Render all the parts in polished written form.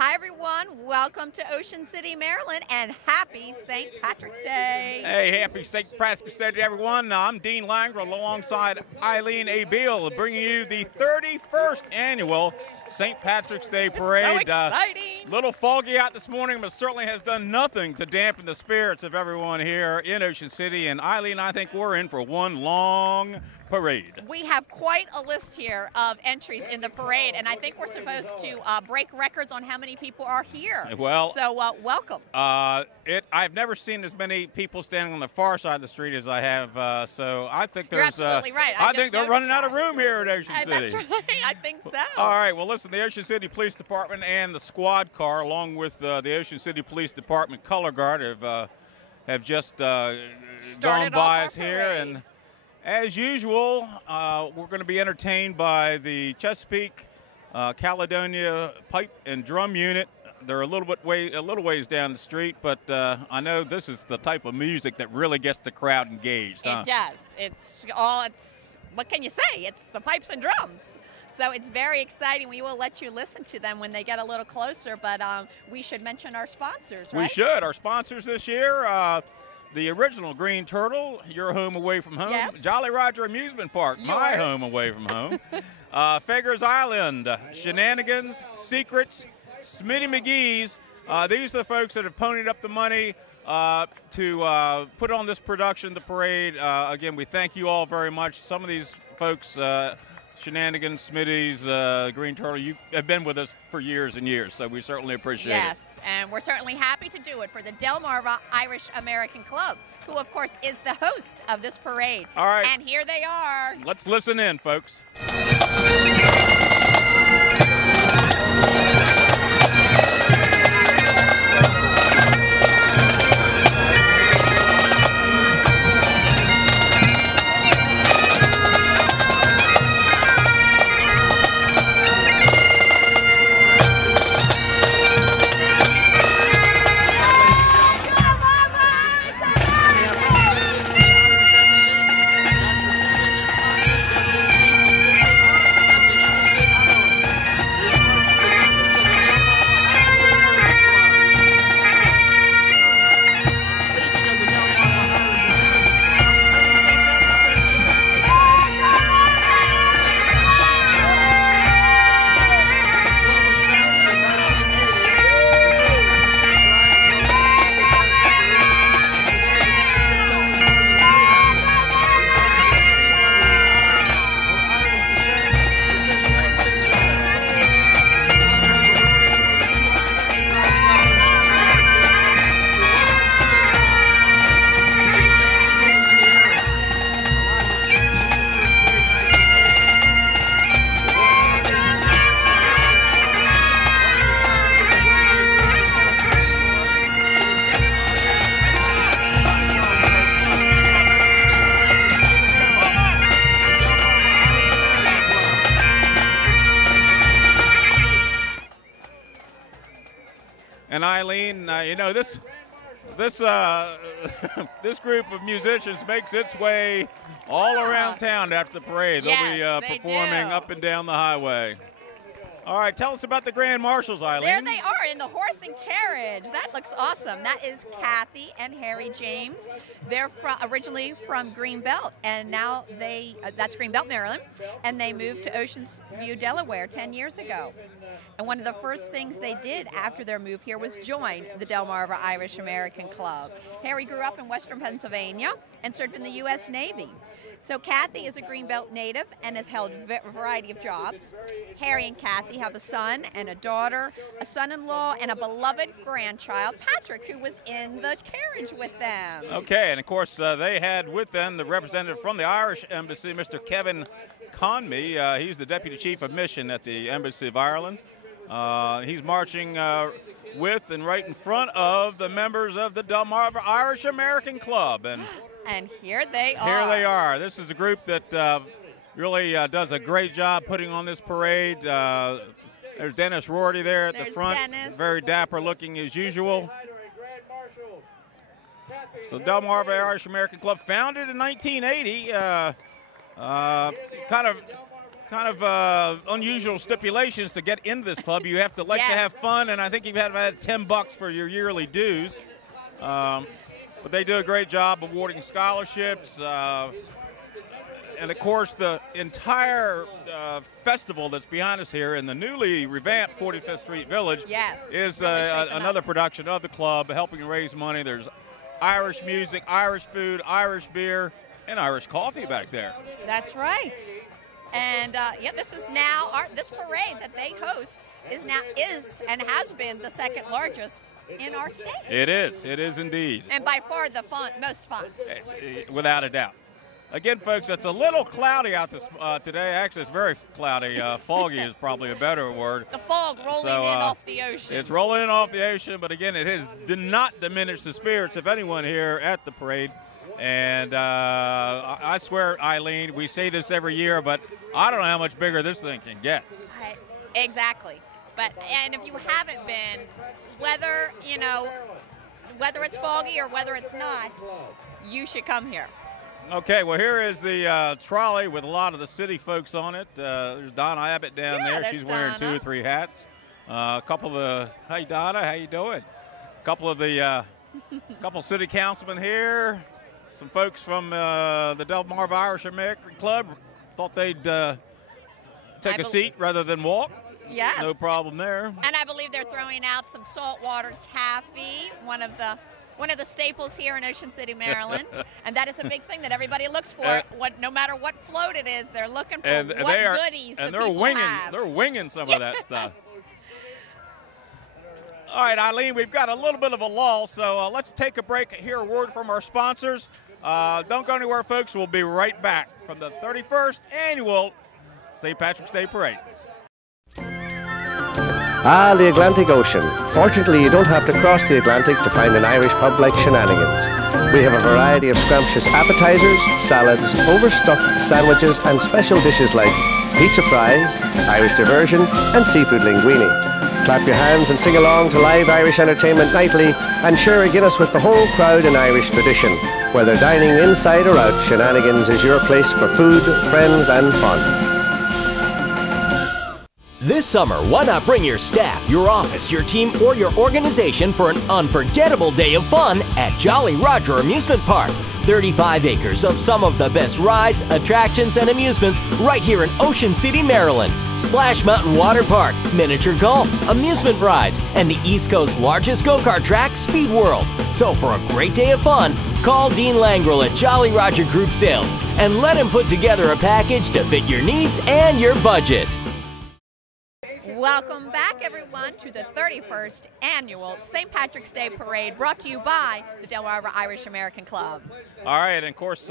Hi, everyone. Welcome to Ocean City, Maryland, and happy St. Patrick's Day. Hey, happy St. Patrick's Day to everyone. I'm Dean Langer alongside Eileen A. Beal, bringing you the 31st annual St. Patrick's Day Parade. So exciting. Little foggy out this morning, but certainly has done nothing to dampen the spirits of everyone here in Ocean City. And Eileen, I think we're in for one long parade. We have quite a list here of entries in the parade, and I think we're supposed to break records on how many people are here. Well, so welcome. I've never seen as many people standing on the far side of the street as I have. So I think You're there's. absolutely right. I think they're running out of room here at Ocean City. That's right. I think so. All right. Well, listen, the Ocean City Police Department and the squad car, along with the Ocean City Police Department color guard, have just gone by us here, and as usual, we're going to be entertained by the Chesapeake Caledonia Pipe and Drum Unit. They're a little ways down the street, but I know this is the type of music that really gets the crowd engaged. It does. What can you say? It's the pipes and drums. So it's very exciting. We will let you listen to them when they get a little closer, but we should mention our sponsors, right? We should. Our sponsors this year, the original Green Turtle, your home away from home. Yes. Jolly Roger Amusement Park, my home away from home. Figures Island, Shenanigans, Secrets, Smitty McGee's. These are the folks that have ponied up the money to put on this production, the parade. Again, we thank you all very much. Some of these folks, Shenanigans, Smitty's, Green Turtle, you have been with us for years and years, so we certainly appreciate it. Yes, and we're certainly happy to do it for the Delmarva Irish American Club, who, of course, is the host of this parade. All right. And here they are. Let's listen in, folks. And Eileen, you know, this group of musicians makes its way all around town after the parade. They'll be performing up and down the highway. All right, tell us about the Grand Marshals, Eileen. There they are in the horse and carriage. That looks awesome. That is Kathy and Harry James. They're originally from Greenbelt, and now that's Greenbelt, Maryland, and they moved to Ocean View, Delaware 10 years ago. And one of the first things they did after their move here was join the Delmarva Irish American Club. Harry grew up in Western Pennsylvania and served in the U.S. Navy. So Kathy is a Greenbelt native and has held a variety of jobs. Harry and Kathy have a son and a daughter, a son-in-law, and a beloved grandchild, Patrick, who was in the carriage with them. Okay, and of course they had with them the representative from the Irish Embassy, Mr. Kevin Conmey. He's the Deputy Chief of Mission at the Embassy of Ireland. He's marching with and right in front of the members of the Delmarva Irish American Club. And here they are. Here they are. This is a group that really does a great job putting on this parade. There's Dennis Rorty there at the front. Dennis. Very dapper looking as usual. So Delmarva Irish American Club, founded in 1980. Kind of kind of unusual stipulations to get into this club. You have to like to have fun, and I think you have to have $10 for your yearly dues. But they do a great job awarding scholarships. And, of course, the entire festival that's behind us here in the newly revamped 45th Street Village is another production of the club, helping raise money. There's Irish music, Irish food, Irish beer, and Irish coffee back there. That's right. And, this is now this parade that they host is and has been the second largest in our state. It is indeed. And by far the most fun. Without a doubt. Again, folks, it's a little cloudy out today. Actually, it's very cloudy. Foggy is probably a better word. The fog rolling in off the ocean. It's rolling in off the ocean, but again, did not diminish the spirits of anyone here at the parade. And I swear, Eileen, we say this every year, but I don't know how much bigger this thing can get. Exactly. And if you haven't been, whether it's foggy or whether it's not, you should come here. Okay, well, here is the trolley with a lot of the city folks on it. There's Donna Abbott down there. She's wearing 2 or 3 hats. A couple of hey, Donna, how you doing? A couple of the city councilmen here. Some folks from the Delmarva Irish American Club thought they'd take a seat rather than walk. Yes. No problem there. And I believe they're throwing out some saltwater taffy, one of the staples here in Ocean City, Maryland. And that is a big thing that everybody looks for. No matter what float it is, they're looking for goodies. And they're winging some of that stuff. All right, Eileen, we've got a little bit of a lull, so let's take a break, hear a word from our sponsors. Don't go anywhere, folks. We'll be right back from the 31st Annual St. Patrick's Day Parade. Ah, the Atlantic Ocean. Fortunately, you don't have to cross the Atlantic to find an Irish pub like Shenanigans. We have a variety of scrumptious appetizers, salads, overstuffed sandwiches, and special dishes like pizza fries, Irish diversion, and seafood linguine. Clap your hands and sing along to live Irish entertainment nightly and share a Guinness with the whole crowd in Irish tradition. Whether dining inside or out, Shenanigans is your place for food, friends, and fun. This summer, why not bring your staff, your office, your team, or your organization for an unforgettable day of fun at Jolly Roger Amusement Park. 35 acres of some of the best rides, attractions, and amusements right here in Ocean City, Maryland. Splash Mountain Water Park, miniature golf, amusement rides, and the East Coast's largest go-kart track, Speed World. So for a great day of fun, call Dean Langrel at Jolly Roger Group Sales and let him put together a package to fit your needs and your budget. Welcome back, everyone, to the 31st Annual St. Patrick's Day Parade, brought to you by the Delmarva Irish American Club. All right, and of course,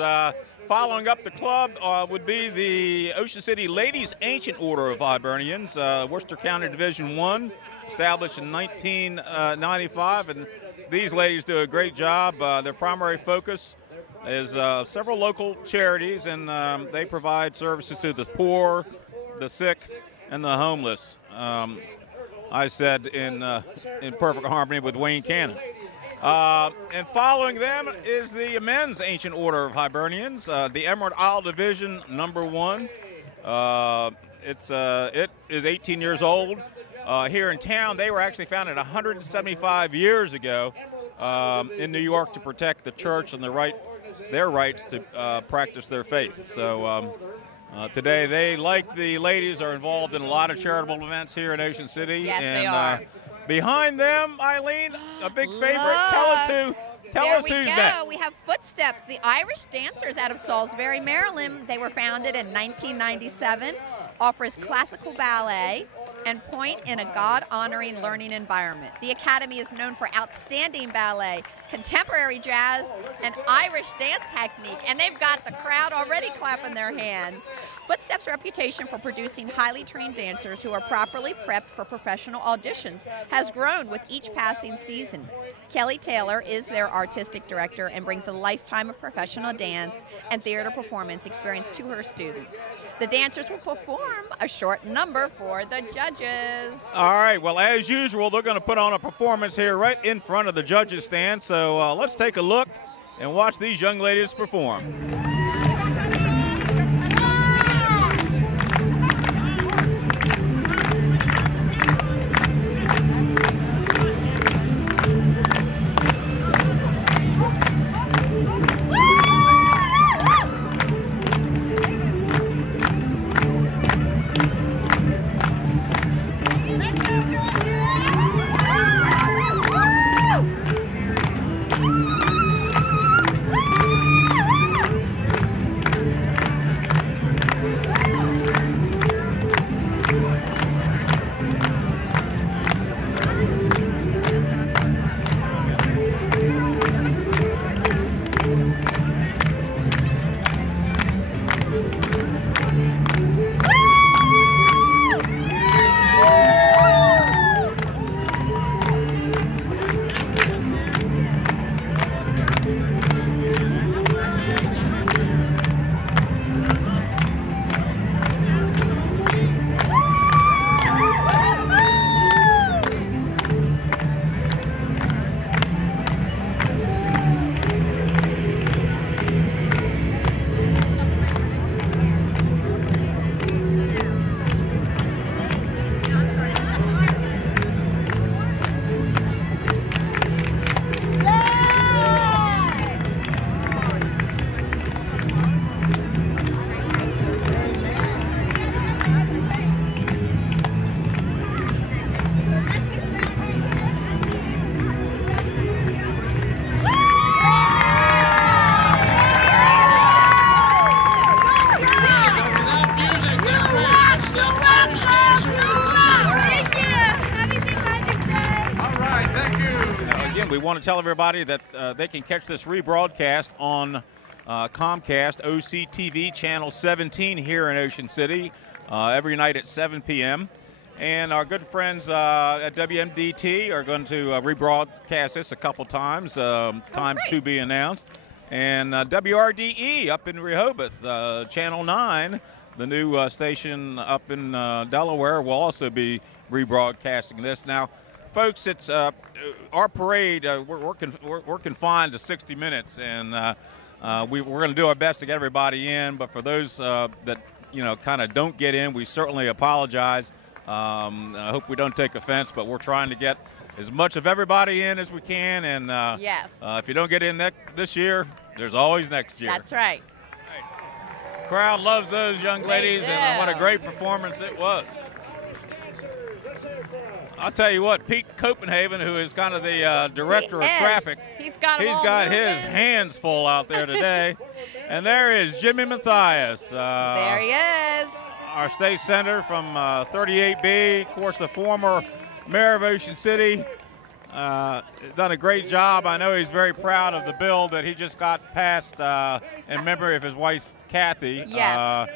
following up the club would be the Ocean City Ladies Ancient Order of Hibernians, Worcester County Division 1, established in 1995, and these ladies do a great job. Their primary focus is several local charities, and they provide services to the poor, the sick, and the homeless. I said in perfect harmony with Wayne Cannon. And following them is the Men's Ancient Order of Hibernians, the Emerald Isle Division number 1. It is 18 years old. Here in town, they were actually founded 175 years ago in New York to protect the church and their rights to practice their faith. So today, they, like the ladies, are involved in a lot of charitable events here in Ocean City. Yes, they are. Behind them, Eileen, a big favorite. Tell us who's next. We have Footsteps, the Irish dancers out of Salisbury, Maryland. They were founded in 1997, offers classical ballet and point in a God-honoring learning environment. The Academy is known for outstanding ballet, contemporary jazz, and Irish dance technique, and they've got the crowd already clapping their hands. Footsteps' reputation for producing highly trained dancers who are properly prepped for professional auditions has grown with each passing season. Kelly Taylor is their artistic director and brings a lifetime of professional dance and theater performance experience to her students. The dancers will perform a short number for the judges. All right, well, as usual, they're going to put on a performance here right in front of the judges' stand. So let's take a look and watch these young ladies perform. again, we want to tell everybody that they can catch this rebroadcast on Comcast OCTV Channel 17 here in Ocean City every night at 7 p.m. And our good friends at WMDT are going to rebroadcast this a couple times, times to be announced. And WRDE up in Rehoboth, Channel 9, the new station up in Delaware, will also be rebroadcasting this. Now, folks, it's our parade. We're confined to 60 minutes, and we're going to do our best to get everybody in. But for those that kind of don't get in, we certainly apologize. I hope we don't take offense, but we're trying to get as much of everybody in as we can. And yes, if you don't get in this year, there's always next year. That's right. Crowd loves those young ladies, and what a great performance it was. I'll tell you what, Pete Copenhagen, who is kind of the director of traffic, he's got his hands full out there today. And there is Jimmy Mathias. There he is. Our state senator from 38B, of course, the former mayor of Ocean City. Done a great job. I know he's very proud of the bill that he just got passed in memory of his wife, Kathy. Yes.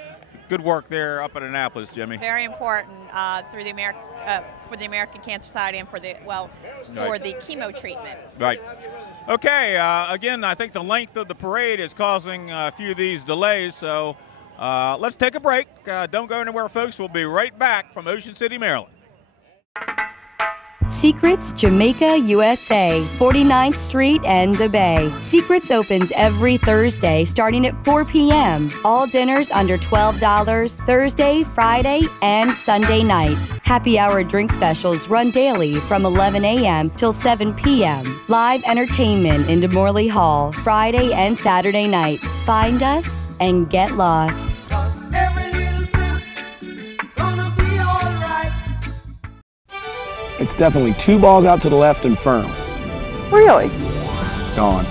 Good work there up in Annapolis, Jimmy. Very important through the for the American Cancer Society and for the the chemo treatment. Right. Okay. Again, I think the length of the parade is causing a few of these delays. So let's take a break. Don't go anywhere, folks. We'll be right back from Ocean City, Maryland. Secrets Jamaica, USA, 49th Street and DeBay. Secrets opens every Thursday starting at 4 p.m. All dinners under $12, Thursday, Friday, and Sunday night. Happy hour drink specials run daily from 11 a.m. till 7 p.m. Live entertainment in DeMorley Hall, Friday and Saturday nights. Find us and get lost. It's definitely 2 balls out to the left and firm. Really? Dawn,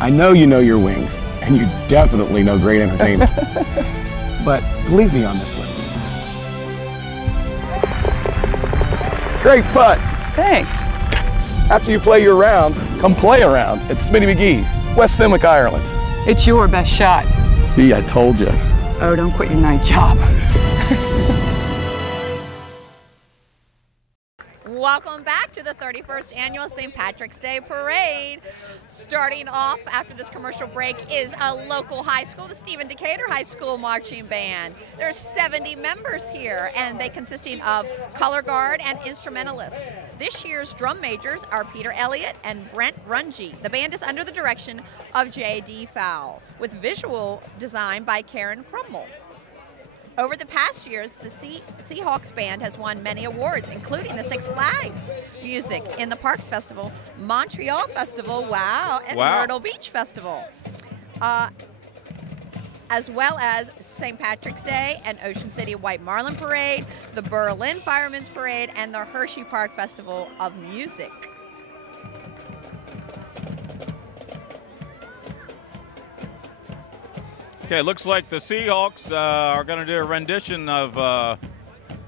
I know you know your wings, and you definitely know great entertainment. But believe me on this one. Great putt. Thanks. After you play your round, come play around at Smitty McGee's, West Fenwick, Ireland. It's your best shot. See, I told you. Oh, don't quit your night job. Welcome back to the 31st Annual St. Patrick's Day Parade. Starting off after this commercial break is a local high school, the Stephen Decatur High School Marching Band. There's 70 members here, and they consisting of color guard and instrumentalists. This year's drum majors are Peter Elliott and Brent Runge. The band is under the direction of J.D. Fowle, with visual design by Karen Crummel. Over the past years, the Seahawks Band has won many awards, including the Six Flags Music in the Parks Festival, Montreal Festival, and Myrtle Beach Festival, as well as St. Patrick's Day and Ocean City White Marlin Parade, the Berlin Firemen's Parade, and the Hershey Park Festival of Music. Okay, looks like the Seahawks are going to do a rendition of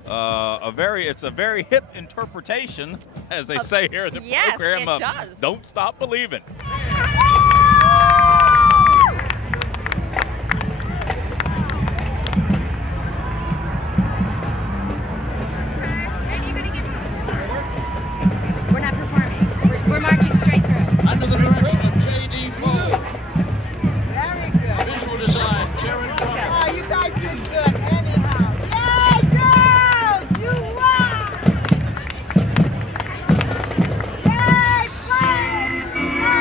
it's a very hip interpretation, as they say here in the program. Yes, it does. Don't Stop Believing. We're not performing. We're marching straight through. Under the direction of J.D. Fowle. Visual design, Karen Crummel. Oh, you guys did good anyhow. Yay, girls! You rock! Yay, flags! Go!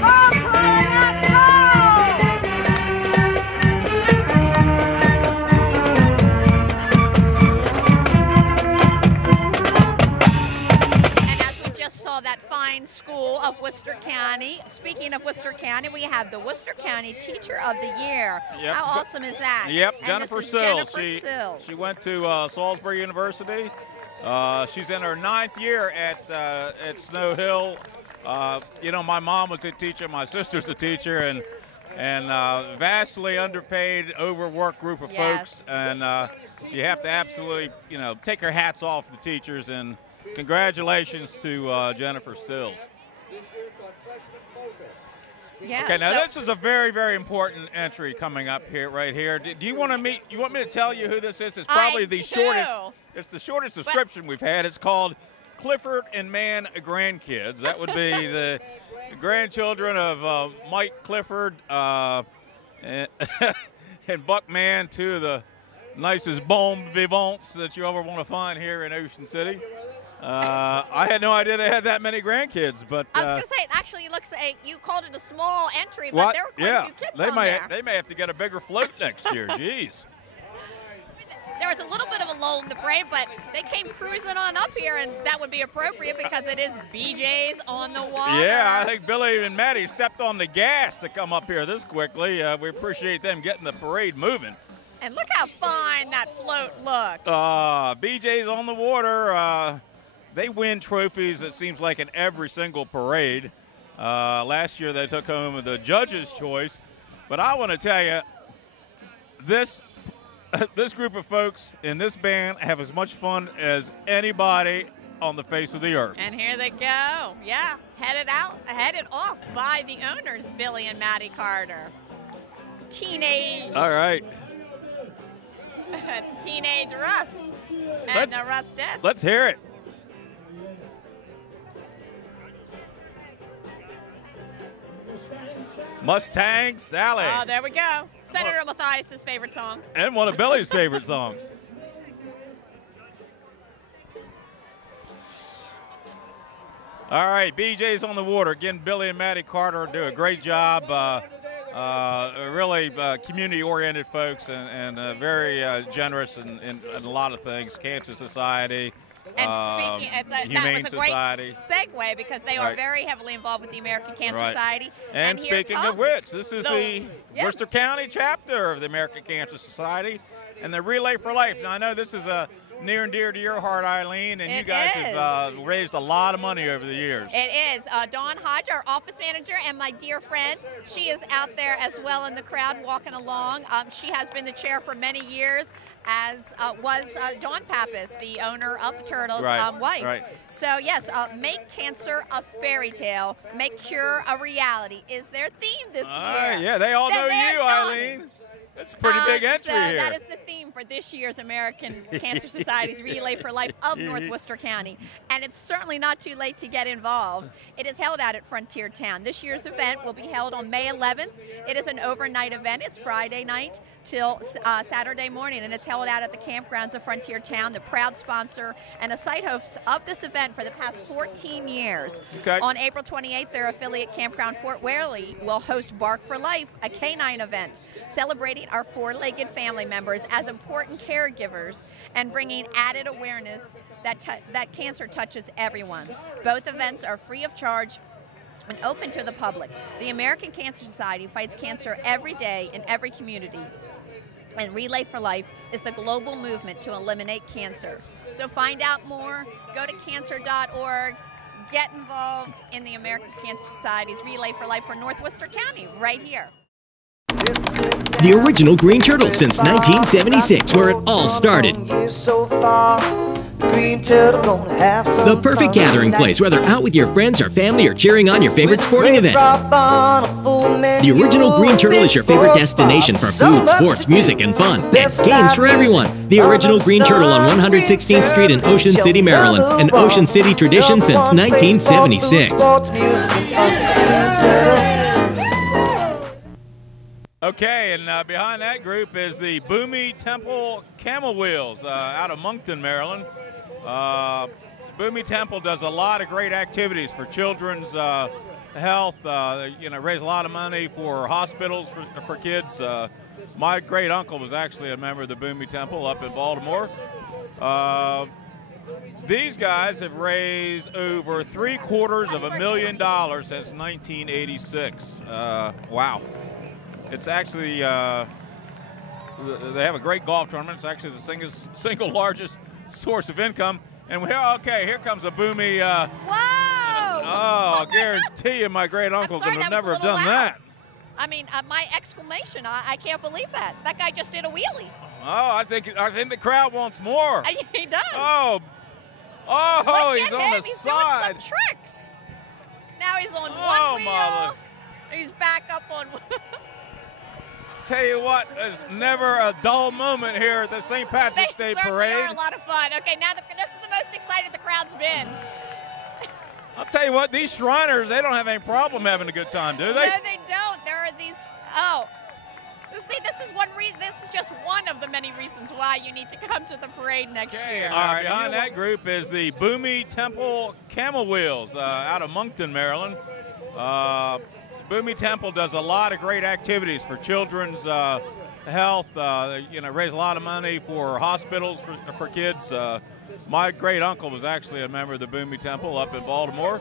Go, Clarinet, saw that fine school of Worcester County. Speaking of Worcester County, we have the Worcester County Teacher of the Year. Yep. How awesome is that? Yep, And Jennifer this is Sills. Jennifer She went to Salisbury University. She's in her 9th year at Snow Hill. You know, my mom was a teacher, my sister's a teacher, and and vastly underpaid, overworked group of folks. And you have to absolutely, take your hats off to the teachers. And congratulations to Jennifer Sills. Yeah, okay, now this is a very, very important entry coming up here, right here. Do you want to meet? You want me to tell you who this is? It's probably the shortest. It's the shortest description we've had. It's called Clifford and Mann Grandkids. That would be the grandchildren of Mike Clifford and Buck Mann, two of the nicest bon vivants that you ever want to find here in Ocean City. I had no idea they had that many grandkids, but I was going to say, it actually looks like you called it a small entry, but there were quite a few kids on there. They may have to get a bigger float next year. Jeez. There was a little bit of a lull in the parade, but they came cruising on up here, and that would be appropriate because it is BJ's on the water. Yeah, I think Billy and Maddie stepped on the gas to come up here this quickly. We appreciate them getting the parade moving. And look how fine that float looks. BJ's on the water. They win trophies, it seems like, in every single parade. Last year they took home the judge's choice. But I want to tell you, this group of folks in this band have as much fun as anybody on the face of the earth. And here they go. Yeah, headed off by the owners, Billy and Maddie Carter. Teenage. All right. Teenage Rust. And the Rustette. Let's hear it. Mustang Sally. Oh, there we go. Senator Mathias' favorite song. And one of Billy's favorite songs. All right, BJ's on the water. Again, Billy and Maddie Carter do a great job. Really community-oriented folks and very generous in a lot of things. Cancer Society. And speaking, Humane that was a Society. great segue because they are very heavily involved with the American Cancer Society. And speaking of which, this is the Worcester County chapter of the American Cancer Society and the Relay for Life. Now, I know this is near and dear to your heart, Eileen, and you guys have raised a lot of money over the years. It is. Dawn Hodge, our office manager, and my dear friend, she is out there as well in the crowd walking along. She has been the chair for many years, as was Dawn Pappas, the owner of the Turtles' wife. Right. So, yes, make cancer a fairy tale, make cure a reality is their theme this year. Yeah, they all know you, Eileen. That's a pretty big entry here. That is the theme for this year's American Cancer Society's Relay for Life of North Worcester County. And it's certainly not too late to get involved. It is held out at Frontier Town. This year's event will be held on May 11th. It is an overnight event. It's Friday night till Saturday morning, and it's held out at the campgrounds of Frontier Town, the proud sponsor and a site host of this event for the past 14 years. Okay. On April 28th, their affiliate campground Fort Whaley will host Bark for Life, a canine event, celebrating our four-legged family members as important caregivers and bringing added awareness that cancer touches everyone. Both events are free of charge and open to the public. The American Cancer Society fights cancer every day in every community. And Relay for Life is the global movement to eliminate cancer. So find out more, go to cancer.org, get involved in the American Cancer Society's Relay for Life for North Worcester County, right here. The original Green Turtle since 1976, where it all started. The perfect gathering place, whether out with your friends or family or cheering on your favorite sporting event. The original Green Turtle is your favorite destination for food, sports, music, and fun. And games for everyone. The original Green Turtle on 116th Street in Ocean City, Maryland. An Ocean City tradition since 1976. Okay, and behind that group is the Boomy Temple Camel Wheels out of Moncton, Maryland. Boomy Temple does a lot of great activities for children's health. Raise a lot of money for hospitals for kids. My great uncle was actually a member of the Boomy Temple up in Baltimore. These guys have raised over $750,000 since 1986. Wow. It's actually, they have a great golf tournament. It's actually the single largest source of income. And here comes a Boomy. Whoa! Oh, I guarantee you my great uncle could have never done that. I mean, my exclamation, I can't believe that. That guy just did a wheelie. Oh, I think the crowd wants more. He does. Oh, he's on the he's side. doing some tricks. Now he's on Oh, one wheel. my. He's back up on. Tell you what, there's never a dull moment here at the St. Patrick's Day They certainly Parade. are a lot of fun. Okay, now this is the most excited the crowd's been. I'll tell you what, these Shriners, they don't have any problem having a good time, do they? No, they don't. There are these. Oh, see, this is one reason. This is just one of the many reasons why you need to come to the parade next year. All right, behind that group is the Boomy Temple Camel Wheels out of Moncton, Maryland. Boomy Temple does a lot of great activities for children's health. Raise a lot of money for hospitals for kids. My great uncle was actually a member of the Boomy Temple up in Baltimore.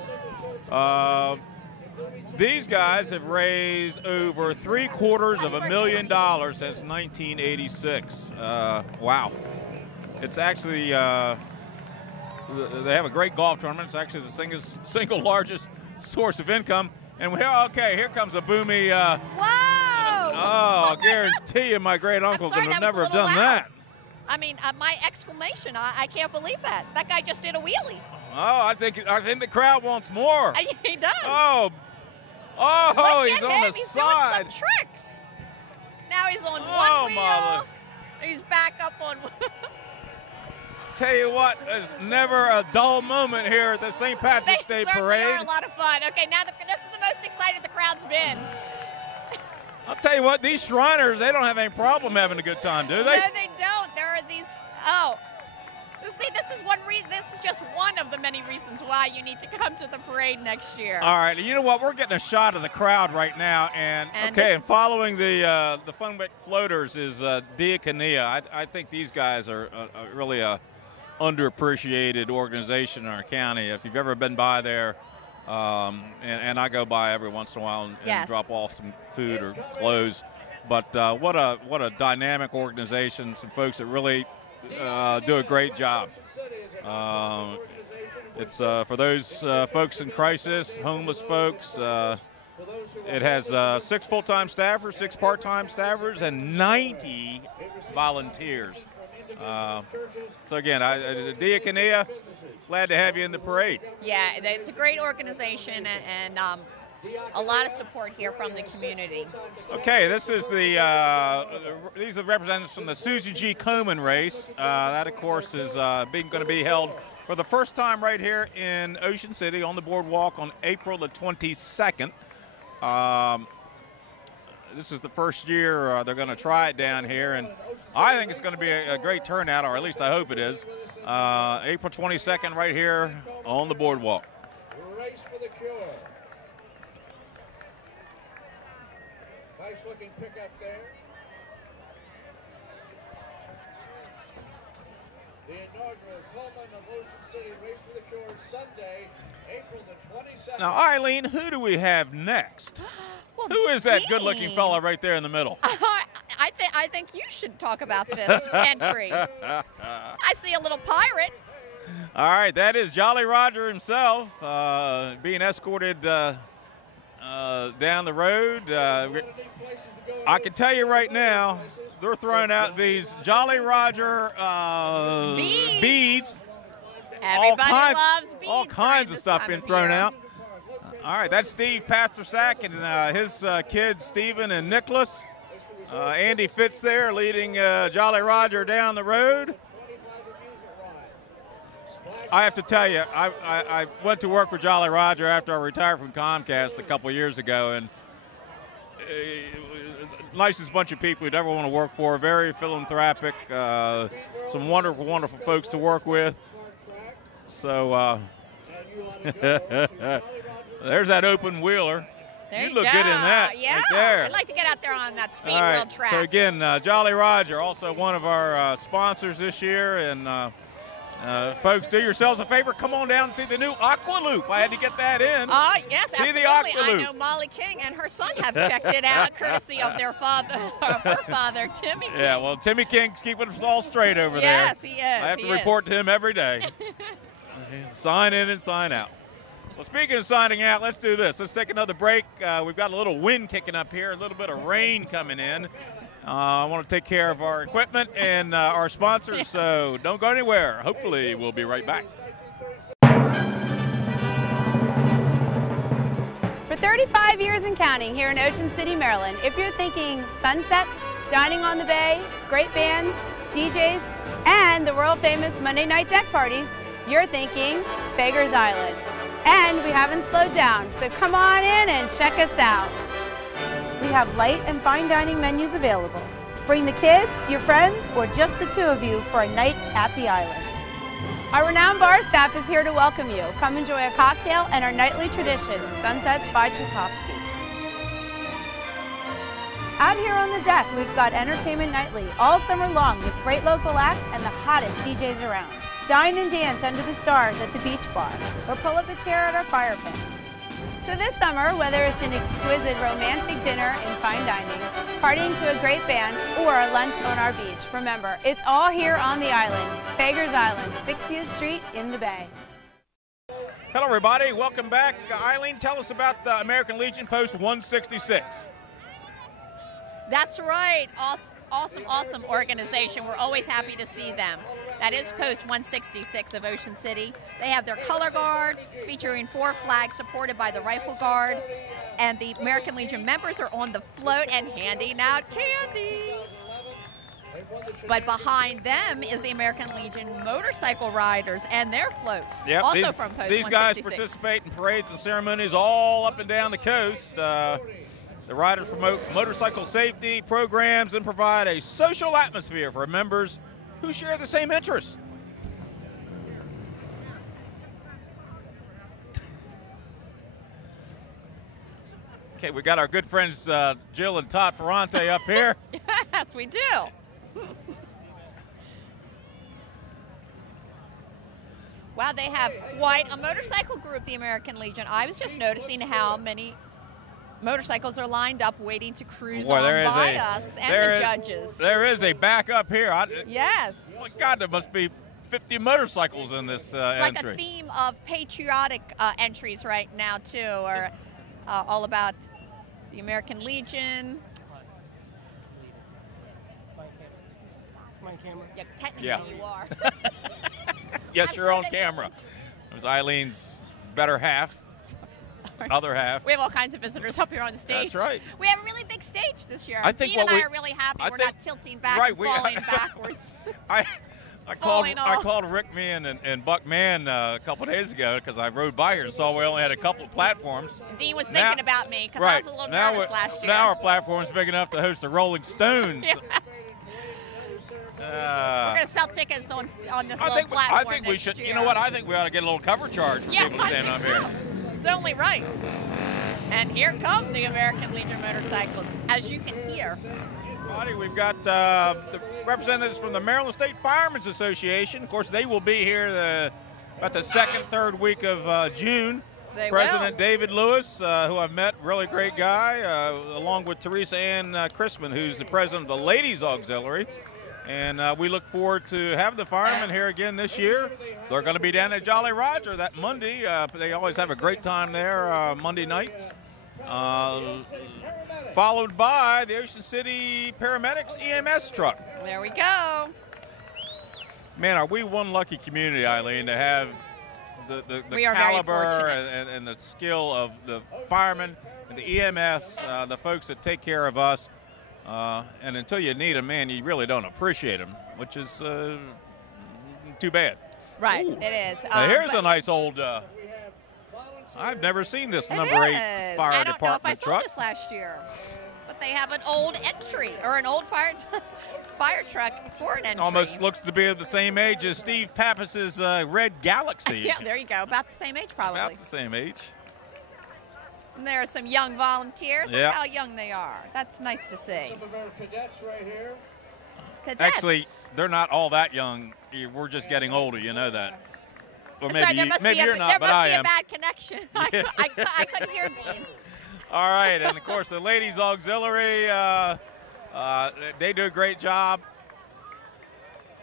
These guys have raised over $750,000 since 1986. Wow. It's actually, they have a great golf tournament. It's actually the single largest source of income. And here comes a Boomy. Whoa! I guarantee you my great uncle could have never done that. I mean, my exclamation, I can't believe that. That guy just did a wheelie. Oh, I think the crowd wants more. He does. Oh, he's on the he's side. Doing some tricks. Now he's on one wheel. My. He's back up on. Tell you what, there's never a dull moment here at the St. Patrick's Day Parade. They are a lot of fun. Okay, now this is the most excited the crowd's been. I'll tell you what, these Shriners, they don't have any problem having a good time, do they? No, they don't. There are these. Oh, see, this is one reason. This is just one of the many reasons why you need to come to the parade next year. All right, you know what? We're getting a shot of the crowd right now, and following the Funwick Floaters is Diakonia. I think these guys are really a underappreciated organization in our county. If you've ever been by there, and I go by every once in a while and drop off some food or clothes, but what a dynamic organization, some folks that really do a great job. It's for those folks in crisis, homeless folks. It has 6 full-time staffers, 6 part-time staffers, and 90 volunteers. So again, Diakonia, glad to have you in the parade. Yeah, it's a great organization and a lot of support here from the community. Okay, this is these are representatives from the Susie G. Komen race. That, of course, is going to be held for the first time right here in Ocean City on the boardwalk on April the 22nd. This is the first year they're going to try it down here, and I think it's going to be a great turnout, or at least I hope it is. April 22nd right here on the boardwalk. Race for the cure. Nice looking pickup there. The inaugural Coleman of Ocean City Race for the Cure, Sunday, April the 22nd. Now, Eileen, who do we have next? Well, who is that Dean. good-looking fella right there in the middle? I think you should talk about this entry. I see a little pirate. All right, that is Jolly Roger himself being escorted down the road. I can tell you right now, they're throwing out these Jolly Roger beads. Everybody loves beads. All kinds of stuff being thrown out. All right, that's Steve Pastersak and his kids, Stephen and Nicholas. Andy Fitz there leading Jolly Roger down the road. I have to tell you, I went to work for Jolly Roger after I retired from Comcast a couple of years ago, and nicest bunch of people you'd ever want to work for, very philanthropic, some wonderful, wonderful folks to work with. So there's that open wheeler. There you look good in that. Yeah, right there. I'd like to get out there on that speed All right. world track. So again, Jolly Roger, also one of our sponsors this year, and folks, do yourselves a favor, come on down and see the new Aqua Loop. I had to get that in. Yes, see absolutely. the Aqua Loop. I know Molly King and her son have checked it out, courtesy of their father, her father, Timmy King. Yeah, well, Timmy King's keeping us all straight over there. Yes, he is. I have to report to him every day. Sign in and sign out. Well, speaking of signing out, let's do this. Let's take another break. We've got a little wind kicking up here, a little bit of rain coming in. I want to take care of our equipment and our sponsors, so don't go anywhere. Hopefully, we'll be right back. For 35 years and counting here in Ocean City, Maryland, if you're thinking sunsets, dining on the bay, great bands, DJs, and the world-famous Monday night deck parties, you're thinking Beggars Island. And we haven't slowed down, so come on in and check us out. We have light and fine dining menus available. Bring the kids, your friends, or just the two of you for a night at the island. Our renowned bar staff is here to welcome you. Come enjoy a cocktail and our nightly tradition, Sunsets by Tchaikovsky. Out here on the deck, we've got entertainment nightly all summer long with great local acts and the hottest DJs around. Dine and dance under the stars at the beach bar, or pull up a chair at our fire pits. So this summer, whether it's an exquisite romantic dinner in fine dining, partying to a great band, or a lunch on our beach, remember, it's all here on the island, Beggars Island, 60th Street in the Bay. Hello, everybody. Welcome back. Eileen, tell us about the American Legion Post 166. That's right. Awesome organization. We're always happy to see them. That is Post 166 of Ocean City. They have their color guard featuring 4 flags supported by the Rifle Guard. And the American Legion members are on the float and handing out candy. But behind them is the American Legion motorcycle riders and their float. Yep, also from Post 166. These guys participate in parades and ceremonies all up and down the coast. The riders promote motorcycle safety programs and provide a social atmosphere for members who share the same interests. Okay, we got our good friends Jill and Todd Ferrante up here. Yes, we do. Wow, they have quite a motorcycle group, the American Legion. I was just noticing how many motorcycles are lined up waiting to cruise on by us and the judges. There is a backup here. Yes. Oh my God, there must be 50 motorcycles in this it's entry. Like a theme of patriotic entries right now, too, or all about the American Legion. My camera. Yeah, technically you are. Yes, you're on camera. It was Eileen's better half. Sorry. Other half. We have all kinds of visitors up here on the stage. That's right. We have a really big stage this year. I think Dean and I are really happy we're not tilting back and falling backwards. I called Rick Mann and Buck Mann a couple days ago because I rode by here and saw we only had a couple of platforms. Dean was thinking about me because I was a little nervous last year. Now our platform's big enough to host the Rolling Stones. We're going to sell tickets on this little platform. I think we should. Year. You know what? I think we ought to get a little cover charge for people to stand up here. It's only right. And here come the American Legion motorcycles, as you can hear. We've got the representatives from the Maryland State Firemen's Association. Of course, they will be here about the second, third week of June. President David Lewis, who I've met, really great guy, along with Teresa Ann Crispin, who's the president of the Ladies Auxiliary. And we look forward to having the firemen here again this year. They're going to be down at Jolly Roger that Monday. They always have a great time there Monday nights. Followed by the Ocean City Paramedics EMS truck. There we go. Man, are we one lucky community, Eileen, to have the caliber and the skill of the firemen and the EMS, the folks that take care of us. And until you need them, man, you really don't appreciate them, which is too bad. Right, Ooh. it is. Now here's a nice old, I've never seen this number 8 fire department truck. I don't know if I saw this last year, but they have an old entry, or an old fire truck for an entry. Almost looks to be of the same age as Steve Pappas's Red Galaxy. Yeah, there you go. About the same age, probably. About the same age. And there are some young volunteers. Yeah. Look how young they are. That's nice to see. Some of our cadets right here. Cadets. Actually, they're not all that young. We're just getting older, you know that. Or maybe, sorry, maybe you're not, but I am. There must be a bad connection. I couldn't hear Dean. All right, and of course the Ladies Auxiliary, they do a great job.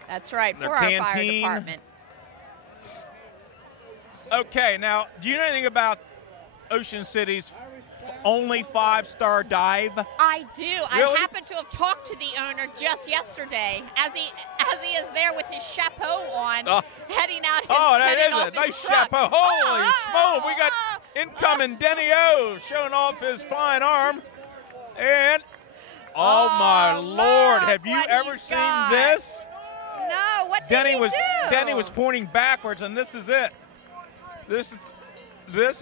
That's right, Their for our canteen. fire department. Okay, now, do you know anything about Ocean City's only 5-star dive? I do. Really? I happen to have talked to the owner just yesterday as he is there with his chapeau on, heading out his that heading is off a his nice truck. chapeau. Holy smoke, we got incoming Denny O showing off his fine arm. And, oh my Lord, have you ever seen this? No, what did he do? Denny was pointing backwards, and this is it. This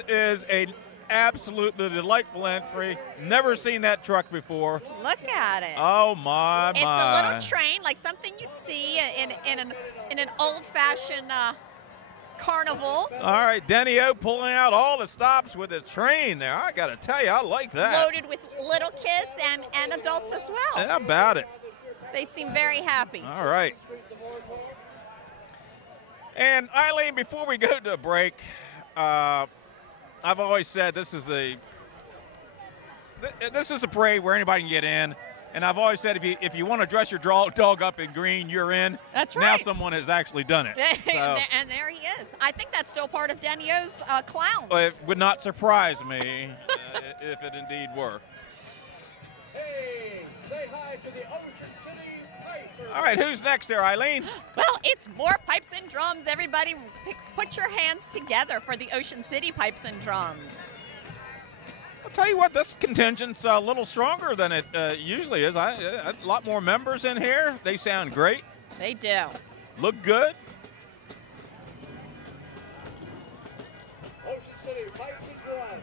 is an absolutely delightful entry. Never seen that truck before. Look at it. Oh my. It's a little train, like something you'd see in an old-fashioned carnival. All right, Denny O pulling out all the stops with his train there. I got to tell you, I like that. Loaded with little kids and adults as well. How about it? They seem very happy. All right. And Eileen, before we go to a break, I've always said this is a parade where anybody can get in. And I've always said if you want to dress your dog up in green, you're in. That's right. Now someone has actually done it. So, and there he is. I think that's still part of Denny O's clowns. it would not surprise me if it indeed were. Hey, say hi to the Ocean City Pipers. All right, who's next there, Eileen? Well, it's more pipes and drums. Everybody put your hands together for the Ocean City Pipes and Drums. I'll tell you what, this contingent's a little stronger than it usually is. A lot more members in here. They sound great. They do. Look good. Ocean City Pipes and Drums.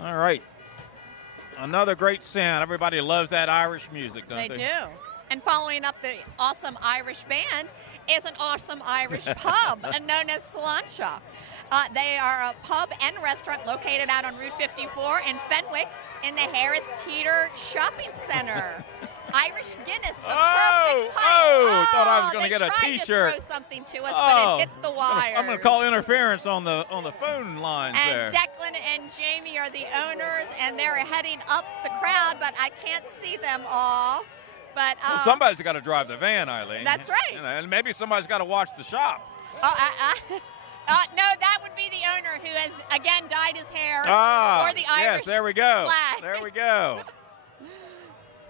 All right. Another great sound. Everybody loves that Irish music, don't they? They do. And following up the awesome Irish band is an awesome Irish pub known as Sláinte. They are a pub and restaurant located out on Route 54 in Fenwick in the Harris Teeter Shopping Center. Irish Guinness, the perfect pipe. Thought I was going to get a T-shirt. They tried to throw something to us, but it hit the wires. I'm going to call interference on the phone lines there. And Declan and Jamie are the owners, and they're heading up the crowd, but I can't see them all. But well, somebody's got to drive the van, Eileen. That's right. You know, and maybe somebody's got to watch the shop. No, that would be the owner who has, again, dyed his hair for the Irish yes, there we go. flag. There we go.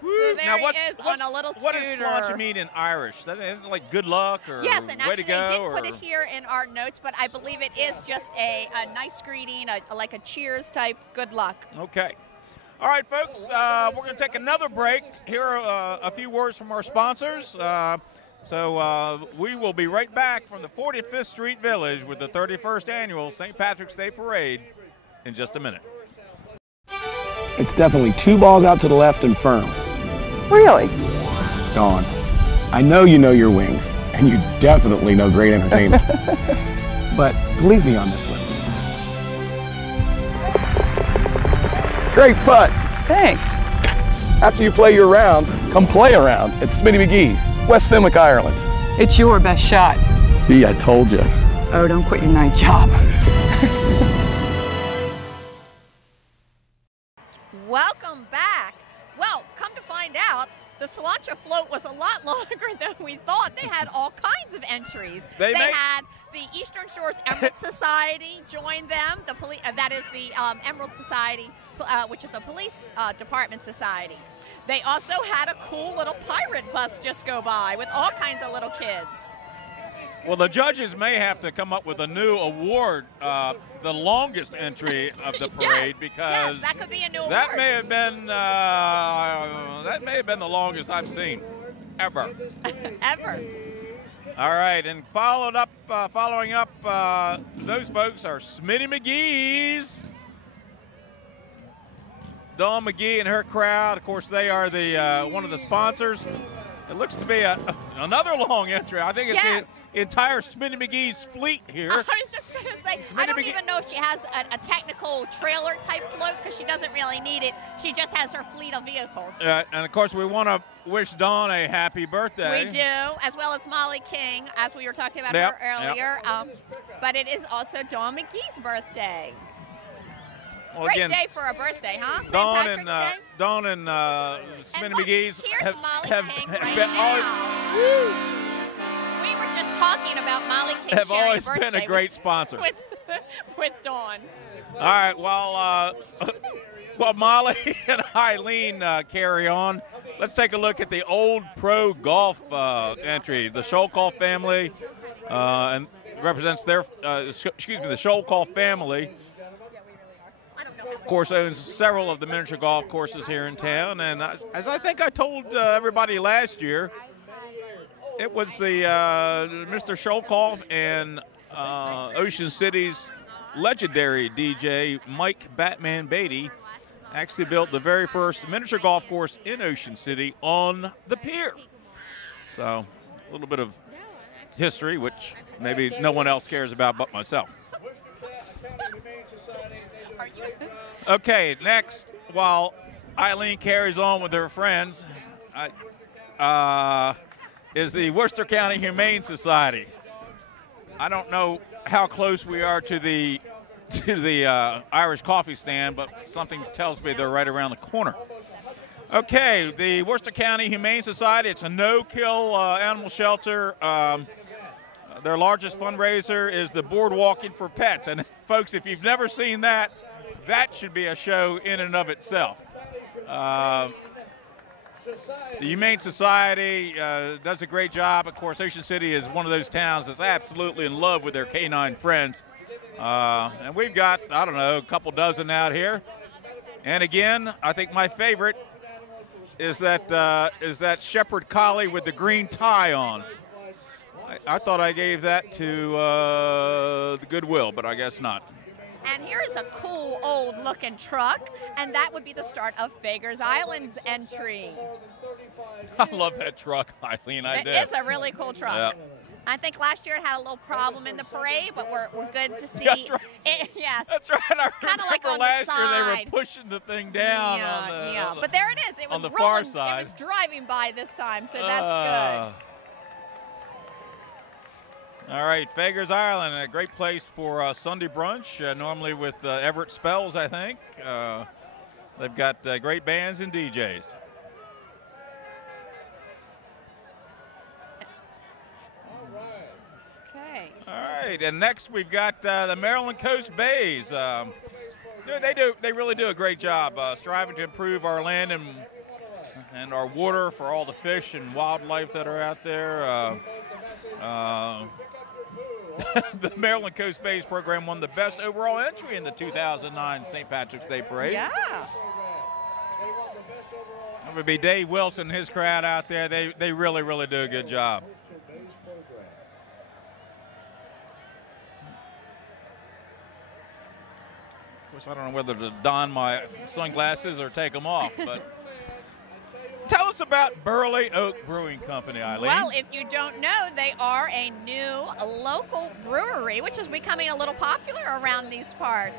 So there now, he is on a little scooter. What does Sláinte mean in Irish? Is it like good luck or yes, and way actually to go? they didn't put it here in our notes, but I believe it is just a nice greeting, like a cheers type good luck. Okay. All right, folks, we're going to take another break. Here are a few words from our sponsors. So we will be right back from the 45th Street Village with the 31st Annual St. Patrick's Day Parade in just a minute. It's definitely 2 balls out to the left and firm. Really? Dawn, I know you know your wings, and you definitely know great entertainment. But believe me on this one. Great putt. Thanks. After you play your round, come play a round at Smitty McGee's, West Fenwick, Ireland. It's your best shot. See, I told you. Oh, don't quit your night job. Welcome back. Well, come to find out, the Sláinte float was a lot longer than we thought. They had all kinds of entries. They had the Eastern Shores Emerald Society join them. That is the Emerald Society, which is a police department society. They also had a cool little pirate bus just go by with all kinds of little kids. Well, the judges may have to come up with a new award, the longest entry of the parade, because that could be a new award. That may have been the longest I've seen ever. Ever. All right, and following up, those folks are Smitty McGee's. Dawn McGee and her crowd. Of course, they are the one of the sponsors. It looks to be another long entry. I think it's the entire Smitty McGee's fleet here. I was just going to say, I don't even know if she has a technical trailer type float because she doesn't really need it. She just has her fleet of vehicles. And of course, we want to wish Dawn a happy birthday. We do, as well as Molly King, as we were talking about her earlier. But it is also Dawn McGee's birthday. Well, great again, day for a birthday, huh? Dawn St. Patrick's Day? Dawn and Smitty McGee's here's Molly King right been now. We were just talking about Molly King have sharing always been a birthday great sponsor. With Dawn. All right, while Molly and Eileen carry on, let's take a look at the old pro golf entry. The Sholkoff family and represents their, the Sholkoff family. Of course, owns several of the miniature golf courses here in town, and as I think I told everybody last year, it was the Mr. Sholkoff and Ocean City's legendary DJ Mike Batman Beatty actually built the very first miniature golf course in Ocean City on the pier. So a little bit of history, which maybe no one else cares about but myself. Okay, next, while Eileen carries on with her friends, is the Worcester County Humane Society. I don't know how close we are to the Irish coffee stand, but something tells me they're right around the corner. Okay, the Worcester County Humane Society, it's a no-kill animal shelter. Their largest fundraiser is the Boardwalking for Pets. And folks, if you've never seen that, that should be a show in and of itself. The Humane Society does a great job. Of course, Ocean City is one of those towns that's absolutely in love with their canine friends. And we've got, I don't know, a couple dozen out here. And again, I think my favorite is that Shepherd Collie with the green tie on. I thought I gave that to the Goodwill, but I guess not. And here is a cool old-looking truck, and that would be the start of Fager's Island's entry. I love that truck, Eileen. I did. It is a really cool truck. Yep. I think last year it had a little problem in the parade, but we're good to see. That's right. Yes. That's right. I kind of like on last the year they side. were pushing the thing down. Yeah, but there it is. It was on the rolling, far side. It was driving by this time, so that's good. All right, Fager's Island, a great place for Sunday brunch, normally with Everett Spells, I think. They've got great bands and DJs. Okay. All right, and next we've got the Maryland Coast Bays. They really do a great job striving to improve our land and our water for all the fish and wildlife that are out there. The Maryland Coast Bays program won the best overall entry in the 2009 St. Patrick's Day Parade. Yeah. That would be Dave Wilson and his crowd out there. They really, really do a good job. Of course, I don't know whether to don my sunglasses or take them off, but tell us about Burley Oak Brewing Company, Eileen. Well, if you don't know, they are a new local brewery, which is becoming a little popular around these parts.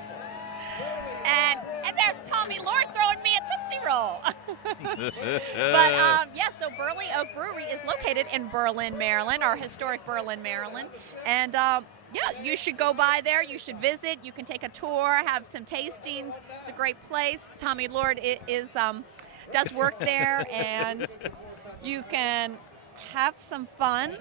And there's Tommy Lord throwing me a Tootsie Roll. But, yeah, so Burley Oak Brewery is located in Berlin, Maryland, our historic Berlin, Maryland. And, yeah, you should go by there. You should visit. You can take a tour, have some tastings. It's a great place. Tommy Lord does work there, and you can have some fun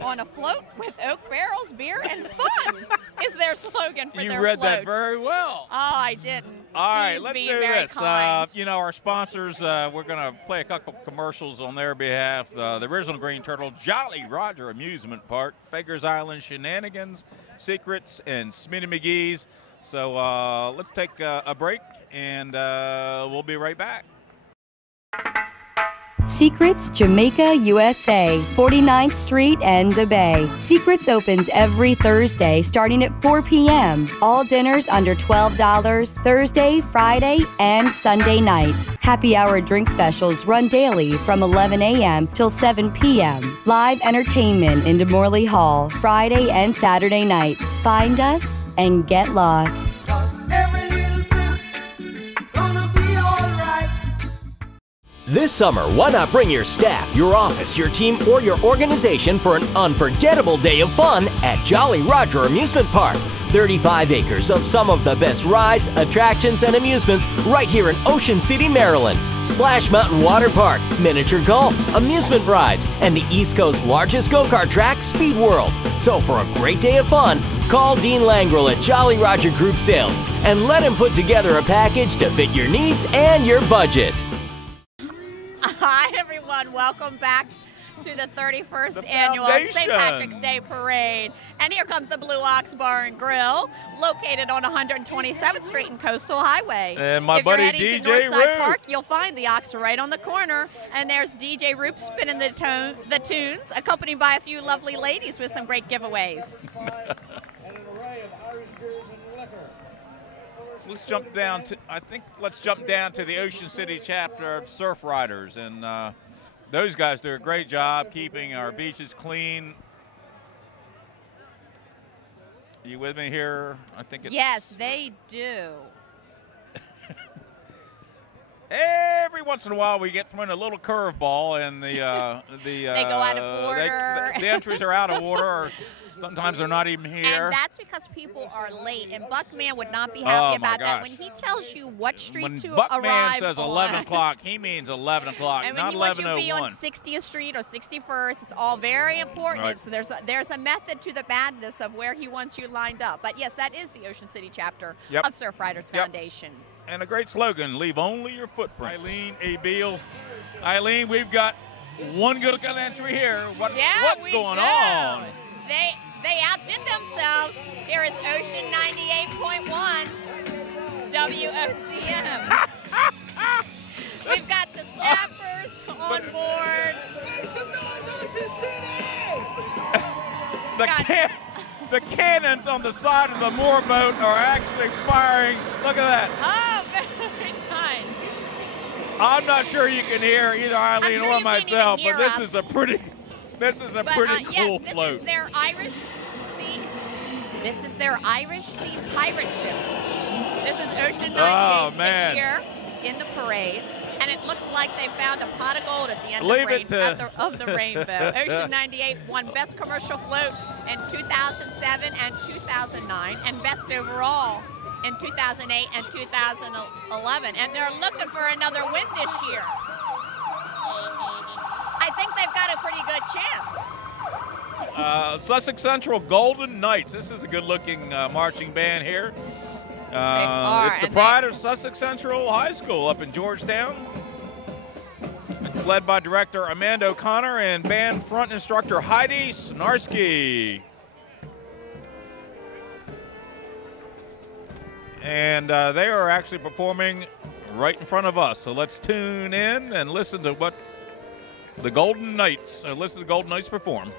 on a float with oak barrels, beer, and fun is their slogan for their You read floats. that very well. Oh, I didn't. All right, Dee's let's being do very this. kind. You know, our sponsors, we're going to play a couple commercials on their behalf. The original Green Turtle, Jolly Roger Amusement Park, Fager's Island Shenanigans, Secrets, and Smitty McGee's. So let's take a break, and we'll be right back. Secrets Jamaica, USA, 49th Street and DeBay. Secrets opens every Thursday starting at 4 p.m. All dinners under $12 Thursday, Friday, and Sunday night. Happy hour drink specials run daily from 11 a.m. till 7 p.m. Live entertainment in DeMorley Hall Friday and Saturday nights. Find us and get lost. This summer, why not bring your staff, your office, your team, or your organization for an unforgettable day of fun at Jolly Roger Amusement Park. 35 acres of some of the best rides, attractions, and amusements right here in Ocean City, Maryland. Splash Mountain Water Park, miniature golf, amusement rides, and the East Coast's largest go-kart track, Speed World. So for a great day of fun, call Dean Langrel at Jolly Roger Group Sales and let him put together a package to fit your needs and your budget. Hi, everyone. Welcome back to the 31st annual St. Patrick's Day Parade. And here comes the Blue Ox Bar and Grill, located on 127th Street and Coastal Highway. And my buddy DJ Roop. Roop. Park, you'll find the Ox right on the corner. And there's DJ Roop spinning the tunes, accompanied by a few lovely ladies with some great giveaways. Let's jump down to, let's jump down to the Ocean City chapter of Surf Riders. And those guys do a great job keeping our beaches clean. Are you with me here? I think it's... Yes, they do. Every once in a while we get thrown a little curveball and they go out of order. The entries are out of order, or sometimes they're not even here. And that's because people are late. And Buckman would not be happy about that. When he tells you what street to arrive on. When Buckman says 11 o'clock, he means 11 o'clock, not 11:01. And when he wants you to be on 60th Street or 61st, it's all very important. Right. So there's a method to the madness of where he wants you lined up. But yes, that is the Ocean City chapter of Surf Riders Foundation. And a great slogan, leave only your footprints. Eileen A. Beal. Eileen, we've got one good looking entry here. What's going on? They outdid themselves. Here is Ocean 98.1 WOCM. We've got the staffers on board. The cannons on the side of the moorboat are actually firing. Look at that. Oh, very nice. I'm not sure you can hear either Eileen or myself, but this is a pretty cool float. This is their Irish themed. This is their Irish themed pirate ship. This is Ocean 98 here in the parade. And it looks like they found a pot of gold at the end of the rainbow. Ocean 98 won Best Commercial Float in 2007 and 2009, and Best Overall in 2008 and 2011. And they're looking for another win this year. I think they've got a pretty good chance. Sussex Central Golden Knights. This is a good-looking marching band here. It's the pride of Sussex Central High School up in Georgetown. It's led by director Amanda O'Connor and band front instructor Heidi Snarski. And they are actually performing right in front of us. So let's tune in and listen to what the Golden Knights, perform.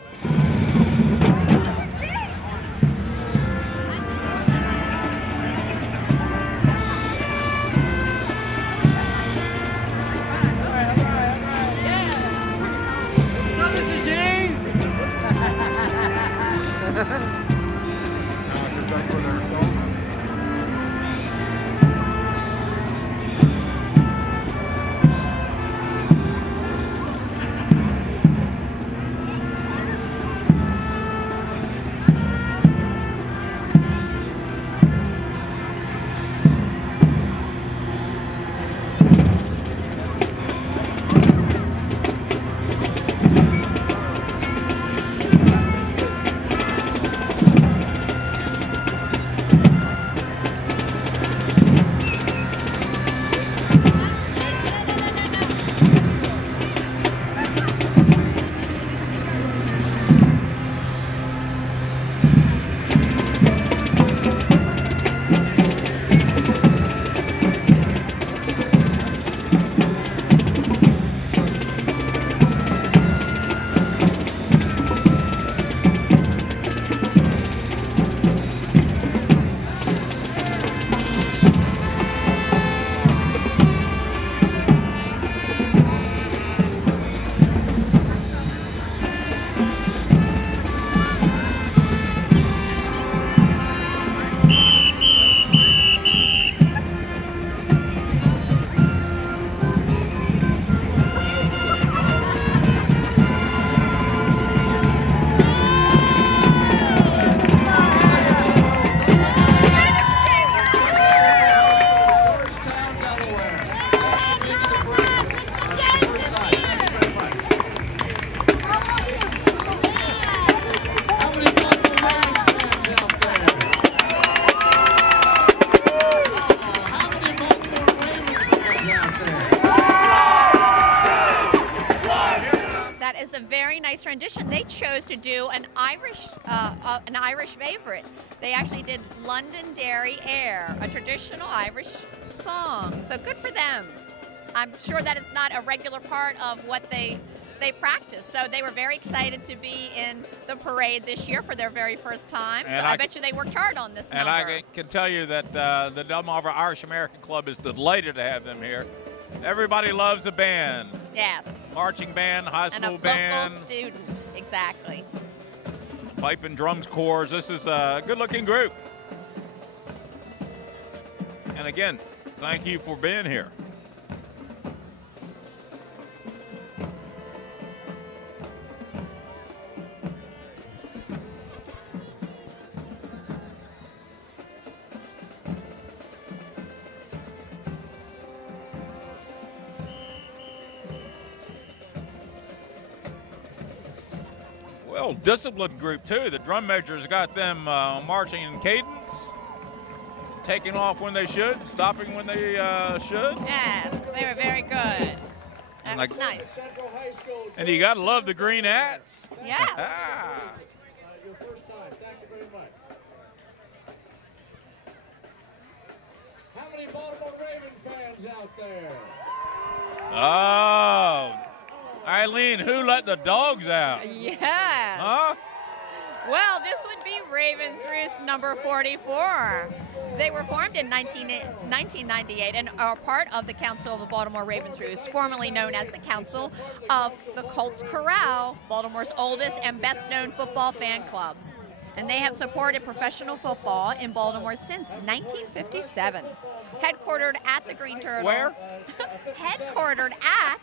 is a very nice rendition. They chose to do an Irish favorite. They actually did Londonderry Air, a traditional Irish song. So good for them. I'm sure that it's not a regular part of what they practice. So they were very excited to be in the parade this year for their very first time. So I bet you they worked hard on this number. And I can tell you that the Delmarva Irish American Club is delighted to have them here. Everybody loves a band. Yes. Marching band, high school band. Local students, exactly. Pipe and drums corps. This is a good-looking group. And again, thank you for being here. Well, disciplined group too. The drum major's got them marching in cadence, taking off when they should, stopping when they should. Yes, they were very good. That was nice. And you got to love the green hats. Yes. Your first time. Thank you very much. How many Baltimore Raven fans out there? Oh. Eileen, who let the dogs out? Yes. Huh? Well, this would be Ravens Roost number 44. They were formed in 1998 and are part of the Council of the Baltimore Ravens Roost, formerly known as the Council of the Colts Corral, Baltimore's oldest and best-known football fan clubs. And they have supported professional football in Baltimore since 1957. Headquartered at the Green Turtle. Where? Headquartered at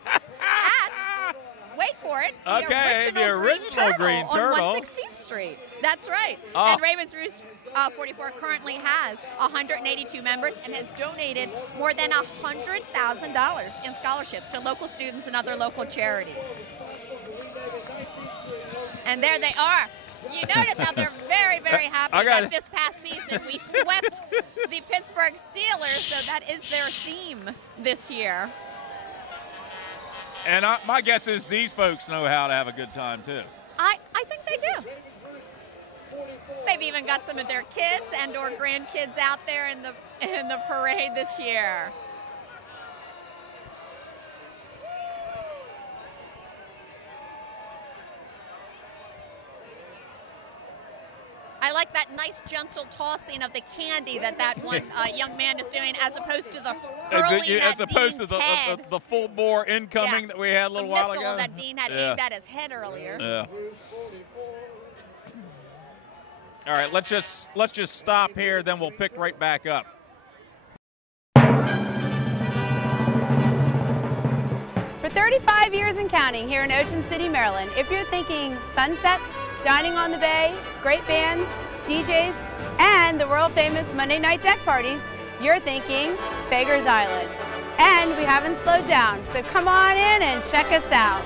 wait for it, the original Green Turtle on 116th Street. That's right. And Ravens Roost 44 currently has 182 members and has donated more than $100,000 in scholarships to local students and other local charities. And there they are. You notice how they're very, very happy that this past season we swept the Pittsburgh Steelers, so that is their theme this year. And my guess is these folks know how to have a good time, too. I think they do. They've even got some of their kids and or grandkids out there in the parade this year. I like that nice gentle tossing of the candy that one young man is doing, as opposed to the hurling as opposed to the full bore incoming that we had a little while ago. That Dean had aimed at his head earlier. Yeah. All right, let's just stop here, then we'll pick right back up. For 35 years and counting here in Ocean City, Maryland, if you're thinking sunsets, dining on the bay, great bands, DJs, and the world-famous Monday night deck parties, you're thinking Fager's Island. And we haven't slowed down, so come on in and check us out.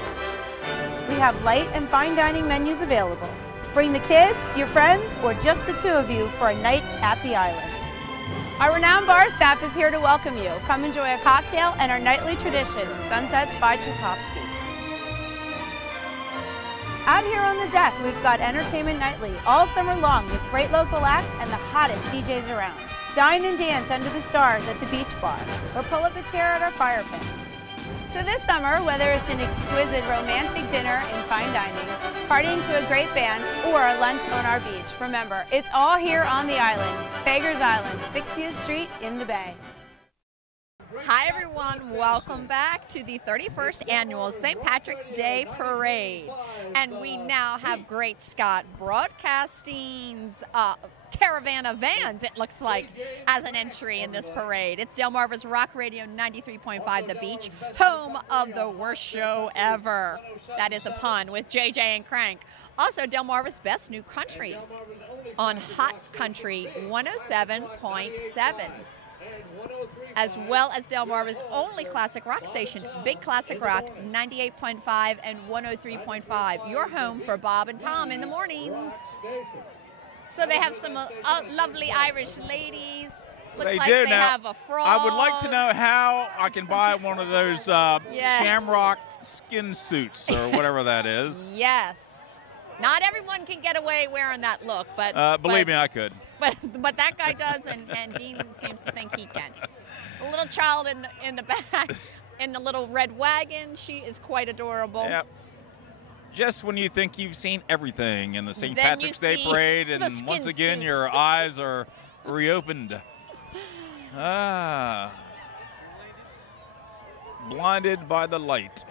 We have light and fine dining menus available. Bring the kids, your friends, or just the two of you for a night at the island. Our renowned bar staff is here to welcome you. Come enjoy a cocktail and our nightly tradition, Sunsets by Tchaikovsky. Out here on the deck, we've got entertainment nightly all summer long with great local acts and the hottest DJs around. Dine and dance under the stars at the beach bar or pull up a chair at our fire pits. So this summer, whether it's an exquisite romantic dinner in fine dining, partying to a great band, or a lunch on our beach, remember, it's all here on the island, Fager's Island, 60th Street in the Bay. Hi everyone, welcome back to the 31st annual St. Patrick's Day Parade. And we now have Great Scott Broadcasting's caravan of vans, it looks like, as an entry in this parade. It's Delmarva's Rock Radio 93.5 The Beach, home of the worst show ever. That is a pun with JJ and Crank. Also Delmarva's best new country on Hot Country 107.7. As well as Delmarva's only classic rock station, Big Classic Rock 98.5 and 103.5. Your home for Bob and Tom in the mornings. So they have some lovely Irish ladies Looks They like do they now. have a frog. I would like to know how I can buy one of those shamrock skin suits or whatever that is. Yes. Not everyone can get away wearing that look, but believe me, I could. But that guy does, and Dean seems to think he can. The little child in the back, in the little red wagon, she is quite adorable. Yep. Just when you think you've seen everything in the St. Then Patrick's Day you see parade, the and skin once again suit. your eyes are reopened. Blinded by the light.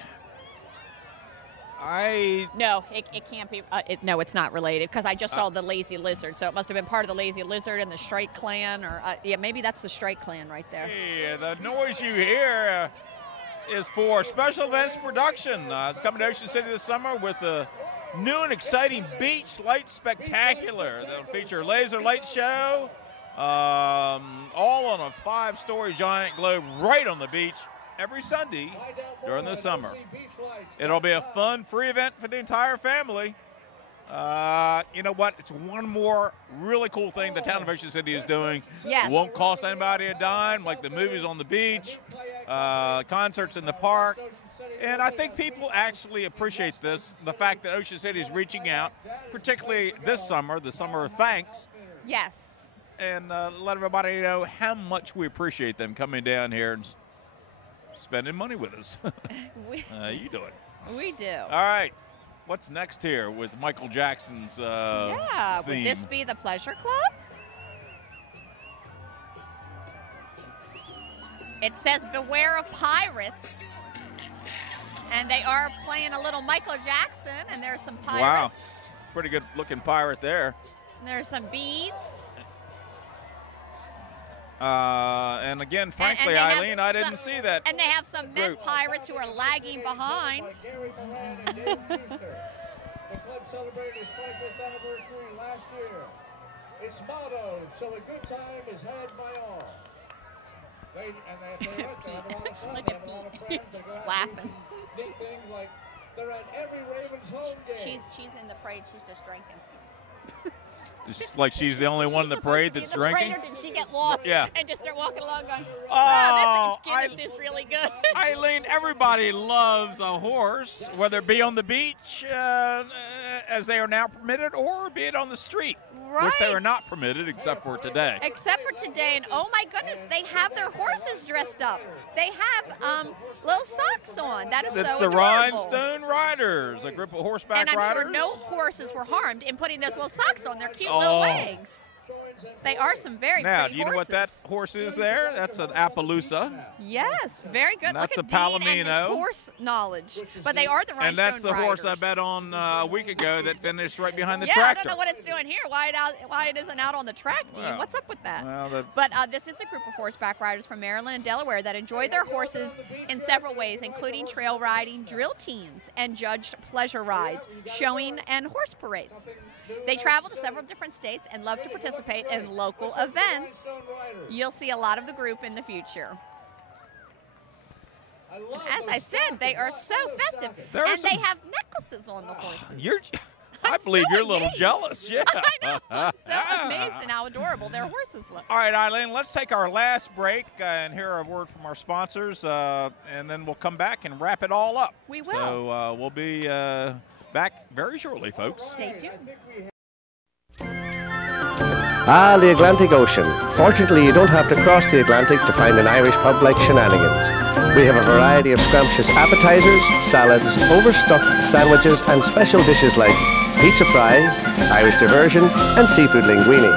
No, it can't be. No, it's not related because I just saw the Lazy Lizard, so it must have been part of the Lazy Lizard and the Strike Clan, or yeah, maybe that's the Strike Clan right there. Hey, the noise you hear is for Special Events Production. It's coming to Ocean City this summer with a new and exciting Beach Light Spectacular. They'll feature a laser light show, all on a 5-story giant globe right on the beach every Sunday during the summer. It'll be a fun, free event for the entire family. You know what? It's one more really cool thing the town of Ocean City is doing. Yes. It won't cost anybody a dime, like the movies on the beach, concerts in the park. And I think people actually appreciate this, the fact that Ocean City is reaching out, particularly this summer, the summer of thanks. Yes. And let everybody know how much we appreciate them coming down here and spending money with us. You do it. We do. All right. What's next here with Michael Jackson's yeah, theme? Would this be the Pleasure Club? It says beware of pirates. And they are playing a little Michael Jackson, and there's some pirates. Wow. Pretty good looking pirate there. And there's some beads. And again, frankly, Eileen, I didn't see that. And they have some men group. pirates who are lagging behind. The club celebrated its 25th anniversary last year. Its motto, so a good time is had by all. They have a lot of fun. Look They have a lot of at friends. Pete. They go Just out laughing. and do neat things like they're at every Ravens home game. She's in the parade. She's just drinking. It's just like she's the only one in the parade that's drinking. Or did she get lost? Yeah. And just start walking along going, Oh, this Guinness is really good. Eileen, everybody loves a horse, whether it be on the beach, as they are now permitted, or be it on the street, which they are not permitted except for today. Except for today, and oh my goodness, they have their horses dressed up. They have little socks on. That is That's so the adorable. Rhinestone Riders, a group of horseback and I'm riders. sure no horses were harmed in putting those little socks on their cute little legs. They are some very Now, pretty do you know what that horse is there? That's an Appaloosa. Yes, very good. And that's Look a at Dean and his Palomino. horse knowledge. But they are the Rhinestone And that's the horse I Riders. bet on a week ago that finished right behind the yeah, tractor. I don't know what it's doing here. Why it isn't out on the track, Dean? Well, What's up with that? well, But this is a group of horseback riders from Maryland and Delaware that enjoy their horses in several ways, including trail riding, drill teams, and judged pleasure rides, showing, and horse parades. They travel to several different states and love to participate in local events. You'll see a lot of the group in the future. As I said, they are so festive, and they have necklaces on the horses. I believe you're a little jealous. Yeah. I know. I'm so amazed at how adorable their horses look. All right, Eileen, let's take our last break and hear a word from our sponsors, and then we'll come back and wrap it all up. We will. So we'll be back very shortly, folks. Stay tuned. Ah, the Atlantic Ocean. Fortunately, you don't have to cross the Atlantic to find an Irish pub like Shenanigans. We have a variety of scrumptious appetizers, salads, overstuffed sandwiches, and special dishes like pizza fries, Irish diversion, and seafood linguine.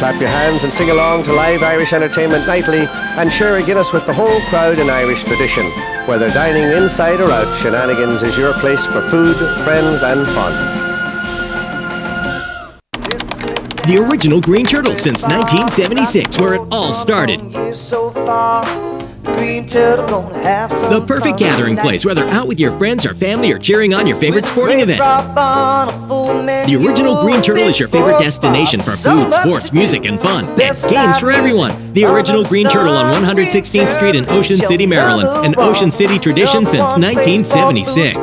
Clap your hands and sing along to live Irish entertainment nightly, and share a Guinness with the whole crowd in Irish tradition. Whether dining inside or out, Shenanigans is your place for food, friends, and fun. The original Green Turtle since 1976, where it all started. The perfect gathering place, whether out with your friends or family or cheering on your favorite sporting event. The original Green Turtle is your favorite destination for food, sports, music, and fun. And games for everyone. The original Green Turtle on 116th Street in Ocean City, Maryland. An Ocean City tradition since 1976.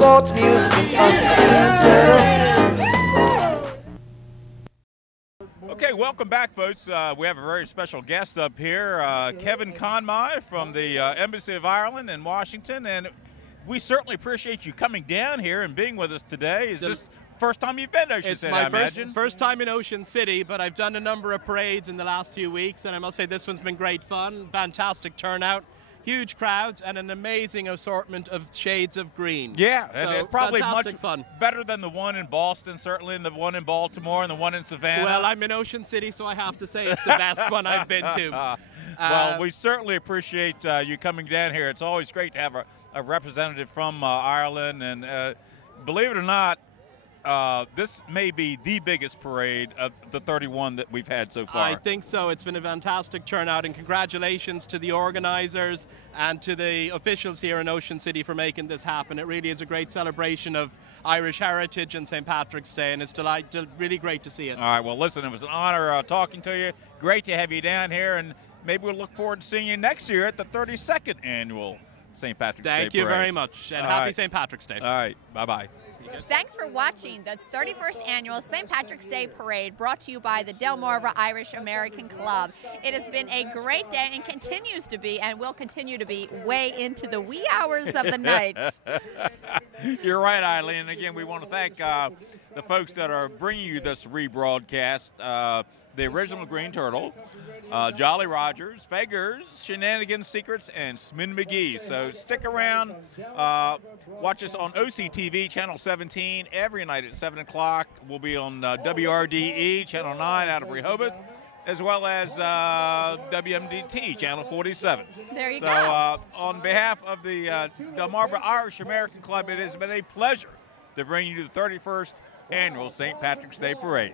welcome back, folks. We have a very special guest up here, Kevin Conmoy from the Embassy of Ireland in Washington, and we certainly appreciate you coming down here and being with us today. Is this first time you've been to Ocean City, I imagine? It's my first time in Ocean City, but I've done a number of parades in the last few weeks, and I must say this one's been great fun, fantastic turnout. Huge crowds and an amazing assortment of shades of green. Yeah, so and it's probably much fun. Better than the one in Boston, certainly, and the one in Baltimore and the one in Savannah. Well, I'm in Ocean City, so I have to say it's the best one I've been to. Well, we certainly appreciate you coming down here. It's always great to have a representative from Ireland, and believe it or not, this may be the biggest parade of the 31 that we've had so far. I think so. It's been a fantastic turnout, and congratulations to the organizers and to the officials here in Ocean City for making this happen. It really is a great celebration of Irish heritage and St. Patrick's Day, and it's really great to see it. All right, well, listen, it was an honor talking to you. Great to have you down here, and maybe we'll look forward to seeing you next year at the 32nd annual St. Patrick's Day Thank you parade. very much, and happy St. Patrick's Day. All right, bye-bye. Thanks for watching the 31st Annual St. Patrick's Day Parade, brought to you by the Delmarva Irish American Club. It has been a great day and continues to be, and will continue to be, way into the wee hours of the night. You're right, Eileen. Again, we want to thank the folks that are bringing you this rebroadcast. The original Green Turtle, Jolly Rogers, Fagers, Shenanigans Secrets, and Smin McGee. So stick around. Watch us on OCTV, Channel 17, every night at 7 o'clock. We'll be on WRDE, Channel 9 out of Rehoboth, as well as WMDT, Channel 47. There you go. go. On behalf of the Delmarva Irish American Club, it has been a pleasure to bring you to the 31st Annual St. Patrick's Day Parade.